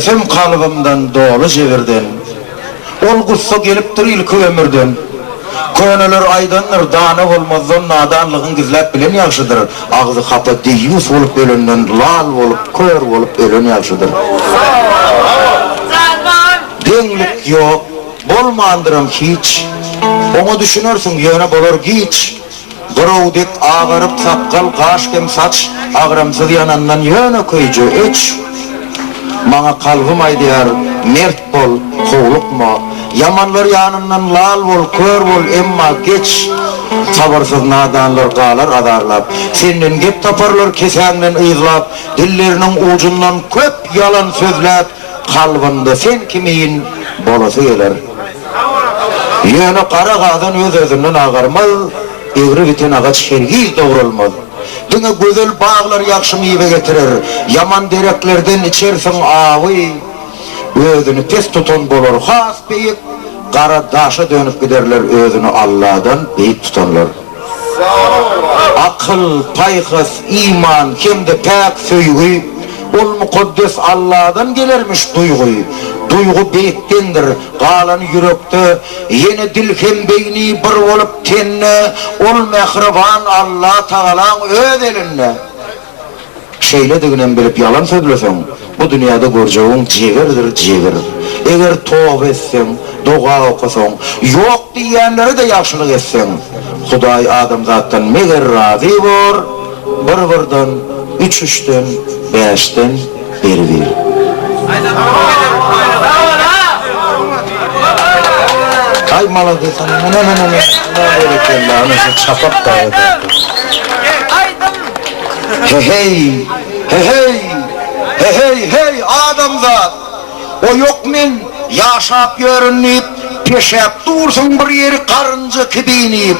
Ösem kalbimden dolu jevirden. Ol gussa gelipdir ilki ömürden. Köneler aydanlar dana olmazdan nadanlığın gizlep bilen yaxşıdır. Ağzı kapı deyus olup ölünden lal olup kör olup ölün yaxşıdır. Denglik yok, bolmandıram hiç. Onu düşünürsün yöne bolur giç. Gırovdik ağırıp sapkal kaşkem saç, ağrımsız yanandan yöne köycü üç. Mana kalbim aydiyar, mert bol, kovlukma. Yamanlar yanından lal bol, kör bol, emma geç. Sabırsız nadanlar qalar adarlap. Senden gep taparlar kesenden ıyzlap. Dillerinin ucundan köp yalan sözlep. Kalbinde sen kimin bolası gelir. Yöne kara qadan öz özünden ağarmaz. Eğri biten ağaç hergiz doğrulmaz. Dine güzel bağlar yakşı meyve getirir. Yaman dereklerden içersin avı. Özünü tez tutan bolur has beyik. Kara daşa dönüp giderler özünü Allah'dan beyik tutanlar. Akıl, paykız, iman, hem de pek söygü. Ol mukaddes Allah'dan gelermiş duyguyu. Duygu beyiktendir, qalan yürekte. Yeni dil hem beyni bir olup tenne. Ol mehriban Allah Taala'nın öz elinne. Şeyle diginen bilip yalan söylesen, bu dünyada göreceğin ciğerdir ciğer. Eğer tövbe etsen, dua okusan, yok diyenlere de yaxşılık etsen, Huday Adam zattan meğer razı var, bir-birden, üç-üçten, beşten, bir-bir. Ay maladı sana, ne böyle kendi anası çapap da eder. Hey, adamzat. O yok men yaşap görünüp, peşep dursun bir yeri karınca kibinip.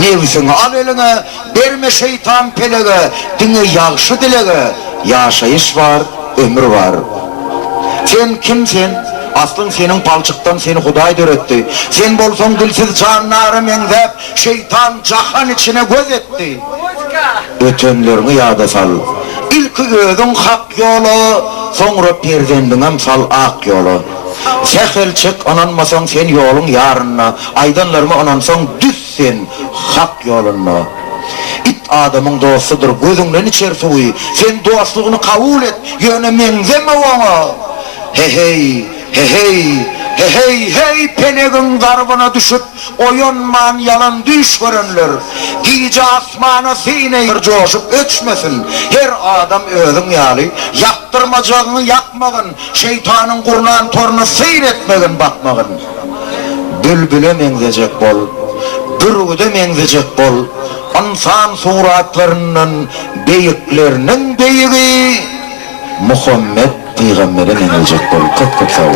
Nevsin al eline, berme şeytan pelege, dine yaxşı dilege. Yaşayış var, ömür var. Sen kimsin? Aslın senin palçıktan seni Huday döretti. Sen bolson dilsiz canları menzep, şeytan cahan içine göz etti. Ötenlerini yada sal. İlk özün hak yolu, sonra perdendinem sal ak yolu. Sehel çek ananmasan sen yolun yarınna, aydanlarımı anansan düşsen hak yolunna. İt adamın dostudur, gözünden içer suyu. Sen dostluğunu kabul et, yöne menzeme ona. Hey, penegin darbına düşüp oyunman yalan düş görünler. Giyici asmana sine coşup öçmesin. Her adam özün yali, yaktırmacağını yakmağın, şeytanın kurnan torunu seyretmegin bakmağın. Bülbüle menzecek bol, bürüde menzecek bol. İnsan suratlarının beyiklerinin beyiği Muhammed Peygamber'e menzecek bol. Kıt sağ olun.